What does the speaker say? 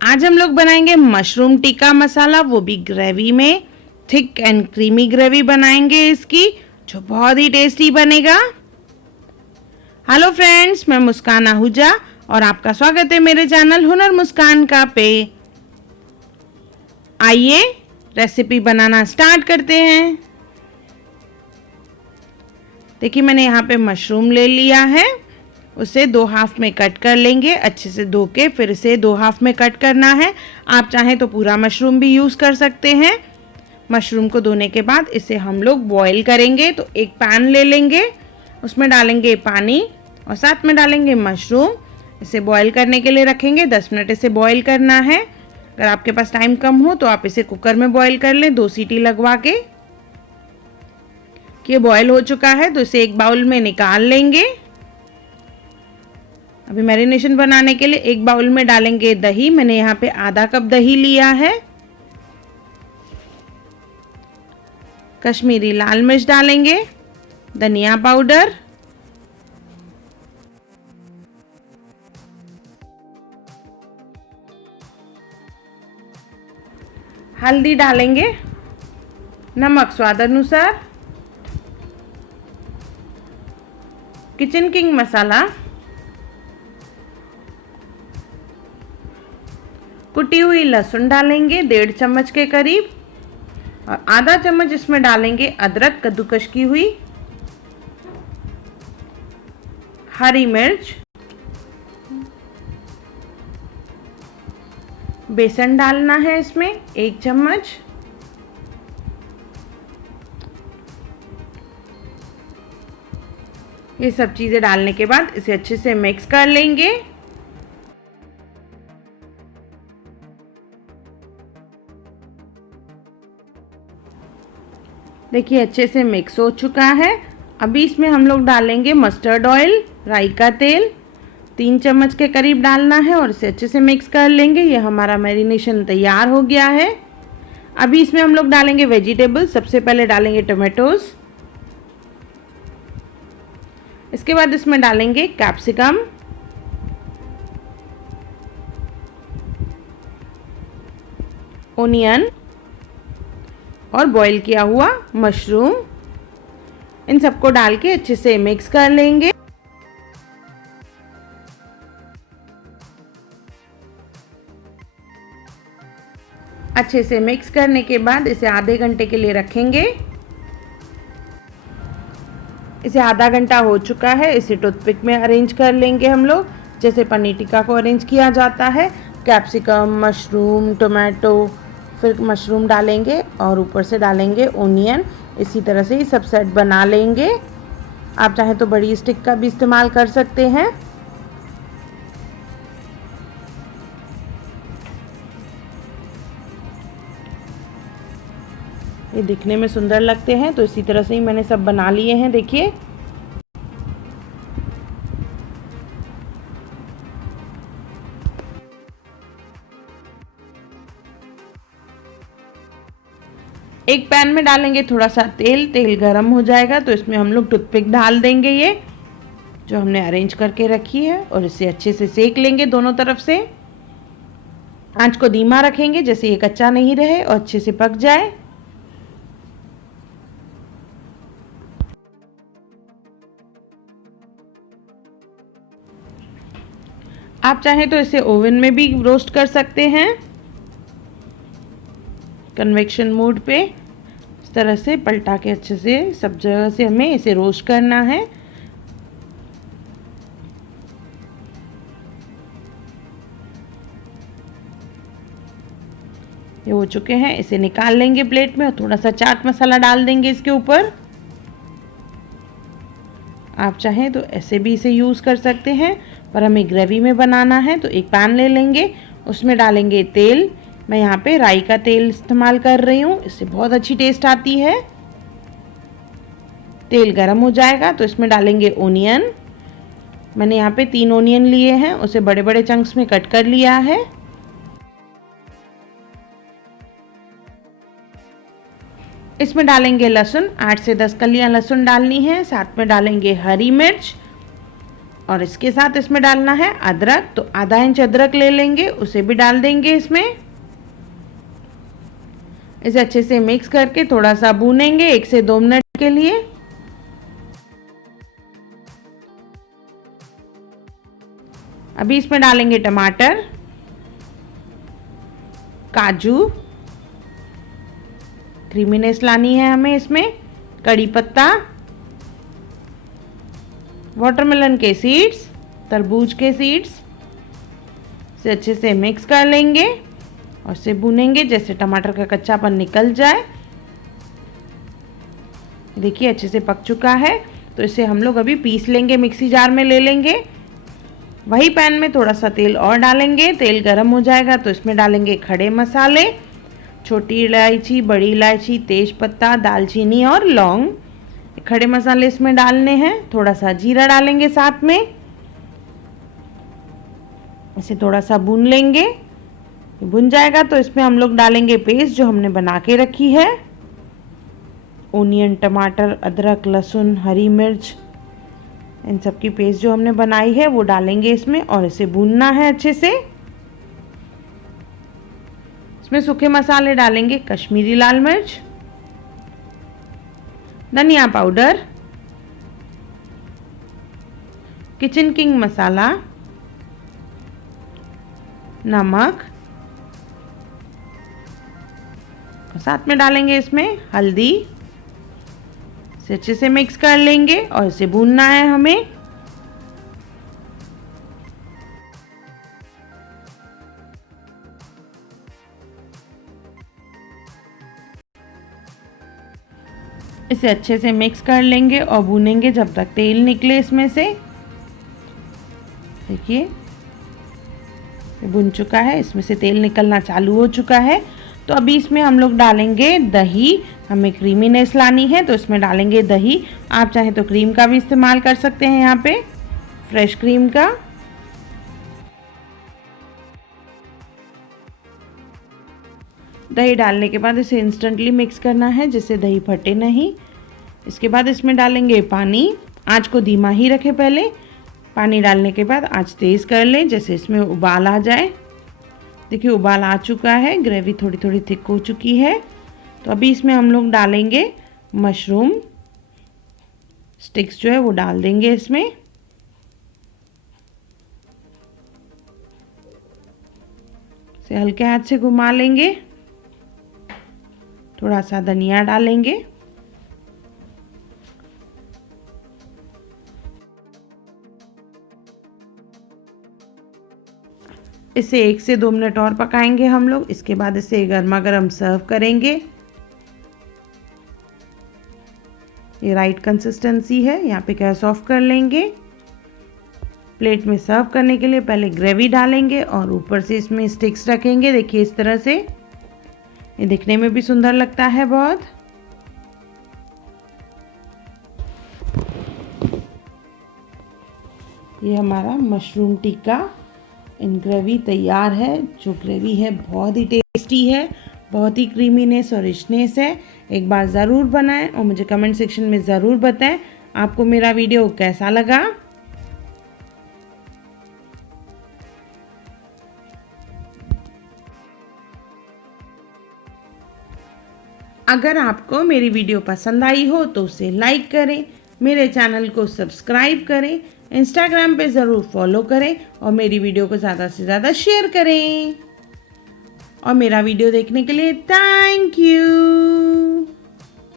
आज हम लोग बनाएंगे मशरूम टिक्का मसाला, वो भी ग्रेवी में। थिक एंड क्रीमी ग्रेवी बनाएंगे इसकी, जो बहुत ही टेस्टी बनेगा। हेलो फ्रेंड्स, मैं मुस्कान आहूजा और आपका स्वागत है मेरे चैनल हुनर मुस्कान का पे। आइए रेसिपी बनाना स्टार्ट करते हैं। देखिए मैंने यहाँ पे मशरूम ले लिया है, उसे 2 हाफ में कट कर लेंगे। अच्छे से धो के फिर इसे 2 हाफ में कट करना है। आप चाहें तो पूरा मशरूम भी यूज़ कर सकते हैं। मशरूम को धोने के बाद इसे हम लोग बॉईल करेंगे। तो एक पैन ले लेंगे, उसमें डालेंगे पानी और साथ में डालेंगे मशरूम। इसे बॉईल करने के लिए रखेंगे। 10 मिनट इसे बॉईल करना है। अगर आपके पास टाइम कम हो तो आप इसे कुकर में बॉईल कर लें 2 सीटी लगवा के। ये बॉईल हो चुका है तो इसे एक बाउल में निकाल लेंगे। अभी मैरिनेशन बनाने के लिए एक बाउल में डालेंगे दही। मैंने यहाँ पे आधा कप दही लिया है। कश्मीरी लाल मिर्च डालेंगे, धनिया पाउडर, हल्दी डालेंगे, नमक स्वाद अनुसार, किचन किंग मसाला, कुटी हुई लहसुन डालेंगे 1.5 चम्मच के करीब, और आधा चम्मच इसमें डालेंगे अदरक कद्दूकश की हुई, हरी मिर्च, बेसन डालना है इसमें 1 चम्मच, ये सब चीज़ें डालने के बाद इसे अच्छे से मिक्स कर लेंगे। देखिए अच्छे से मिक्स हो चुका है। अभी इसमें हम लोग डालेंगे मस्टर्ड ऑयल, राई का तेल 3 चम्मच के करीब डालना है और इसे अच्छे से मिक्स कर लेंगे। ये हमारा मैरिनेशन तैयार हो गया है। अभी इसमें हम लोग डालेंगे वेजिटेबल। सबसे पहले डालेंगे टोमेटोज, इसके बाद इसमें डालेंगे कैप्सिकम, ओनियन और बॉईल किया हुआ मशरूम। इन सबको डाल के अच्छे से मिक्स कर लेंगे। अच्छे से मिक्स करने के बाद इसे आधे घंटे के लिए रखेंगे। इसे आधा घंटा हो चुका है। इसे टूथपिक में अरेंज कर लेंगे हम लोग, जैसे पनीर टिक्का को अरेंज किया जाता है। कैप्सिकम, मशरूम, टोमेटो, फिर मशरूम डालेंगे और ऊपर से डालेंगे ओनियन। इसी तरह से ही सब सेट बना लेंगे। आप चाहें तो बड़ी स्टिक का भी इस्तेमाल कर सकते हैं। ये दिखने में सुंदर लगते हैं, तो इसी तरह से ही मैंने सब बना लिए हैं। देखिए एक पैन में डालेंगे थोड़ा सा तेल। तेल गरम हो जाएगा तो इसमें हम लोग टूथपिक डाल देंगे, ये जो हमने अरेंज करके रखी है, और इसे अच्छे से सेक लेंगे दोनों तरफ से। आंच को धीमा रखेंगे जैसे ये कच्चा नहीं रहे और अच्छे से पक जाए। आप चाहें तो इसे ओवन में भी रोस्ट कर सकते हैं, कन्वेक्शन मोड पे। इस तरह से पलटा के अच्छे से सब जगह से हमें इसे रोस्ट करना है। ये हो चुके हैं, इसे निकाल लेंगे प्लेट में और थोड़ा सा चाट मसाला डाल देंगे इसके ऊपर। आप चाहें तो ऐसे भी इसे यूज़ कर सकते हैं, पर हमें ग्रेवी में बनाना है। तो एक पैन ले लेंगे, उसमें डालेंगे तेल। मैं यहाँ पे राई का तेल इस्तेमाल कर रही हूँ, इससे बहुत अच्छी टेस्ट आती है। तेल गरम हो जाएगा तो इसमें डालेंगे ओनियन। मैंने यहाँ पे 3 ओनियन लिए हैं, उसे बड़े बड़े चंक्स में कट कर लिया है। इसमें डालेंगे लहसुन, 8 से 10 कलियां लहसुन डालनी है। साथ में डालेंगे हरी मिर्च, और इसके साथ इसमें डालना है अदरक, तो आधा इंच अदरक ले लेंगे, उसे भी डाल देंगे इसमें। इसे अच्छे से मिक्स करके थोड़ा सा भूनेंगे 1 से 2 मिनट के लिए। अभी इसमें डालेंगे टमाटर, काजू, क्रीमीनेस लानी है हमें इसमें, कड़ी पत्ता, वाटरमेलन के सीड्स, तरबूज के सीड्स से अच्छे से मिक्स कर लेंगे और इसे भूनेंगे जैसे टमाटर का कच्चापन निकल जाए। देखिए अच्छे से पक चुका है, तो इसे हम लोग अभी पीस लेंगे, मिक्सी जार में ले लेंगे। वही पैन में थोड़ा सा तेल और डालेंगे, तेल गर्म हो जाएगा तो इसमें डालेंगे खड़े मसाले, छोटी इलायची, बड़ी इलायची, तेज पत्ता, दालचीनी और लौंग। खड़े मसाले इसमें डालने हैं। थोड़ा सा जीरा डालेंगे साथ में, इसे थोड़ा सा भून लेंगे। भुन जाएगा तो इसमें हम लोग डालेंगे पेस्ट जो हमने बना के रखी है, ओनियन, टमाटर, अदरक, लहसुन, हरी मिर्च, इन सब की पेस्ट जो हमने बनाई है वो डालेंगे इसमें और इसे भूनना है अच्छे से। इसमें सूखे मसाले डालेंगे, कश्मीरी लाल मिर्च, धनिया पाउडर, किचन किंग मसाला, नमक, और साथ में डालेंगे इसमें हल्दी। इसे अच्छे से मिक्स कर लेंगे और इसे भूनना है हमें। इसे अच्छे से मिक्स कर लेंगे और भूनेंगे जब तक तेल निकले इसमें से। देखिए भुन चुका है, इसमें से तेल निकलना चालू हो चुका है। तो अभी इसमें हम लोग डालेंगे दही। हमें क्रीमीनेस लानी है तो इसमें डालेंगे दही। आप चाहें तो क्रीम का भी इस्तेमाल कर सकते हैं, यहाँ पे फ्रेश क्रीम का। दही डालने के बाद इसे इंस्टेंटली मिक्स करना है जिससे दही फटे नहीं। इसके बाद इसमें डालेंगे पानी। आंच को धीमा ही रखें पहले। पानी डालने के बाद आंच तेज़ कर लें जैसे इसमें उबाल आ जाए। देखिए उबाल आ चुका है, ग्रेवी थोड़ी थोड़ी थिक हो चुकी है। तो अभी इसमें हम लोग डालेंगे मशरूम स्टिक्स जो है वो डाल देंगे इसमें। इसे हल्के हाथ से घुमा लेंगे। थोड़ा सा धनिया डालेंगे। इसे 1 से 2 मिनट और पकाएंगे हम लोग। इसके बाद इसे गर्मा गर्म सर्व करेंगे। ये राइट कंसिस्टेंसी है। यहाँ पे गैस ऑफ कर लेंगे। प्लेट में सर्व करने के लिए पहले ग्रेवी डालेंगे और ऊपर से इसमें स्टिक्स रखेंगे। देखिए इस तरह से, ये दिखने में भी सुंदर लगता है बहुत। ये हमारा मशरूम टिक्का इन ग्रेवी तैयार है। जो ग्रेवी है बहुत ही टेस्टी है, बहुत ही क्रीमीनेस और रिचनेस है। एक बार ज़रूर बनाएं और मुझे कमेंट सेक्शन में ज़रूर बताएं आपको मेरा वीडियो कैसा लगा। अगर आपको मेरी वीडियो पसंद आई हो तो उसे लाइक करें, मेरे चैनल को सब्सक्राइब करें, इंस्टाग्राम पे ज़रूर फॉलो करें और मेरी वीडियो को ज़्यादा से ज़्यादा शेयर करें। और मेरा वीडियो देखने के लिए थैंक यू।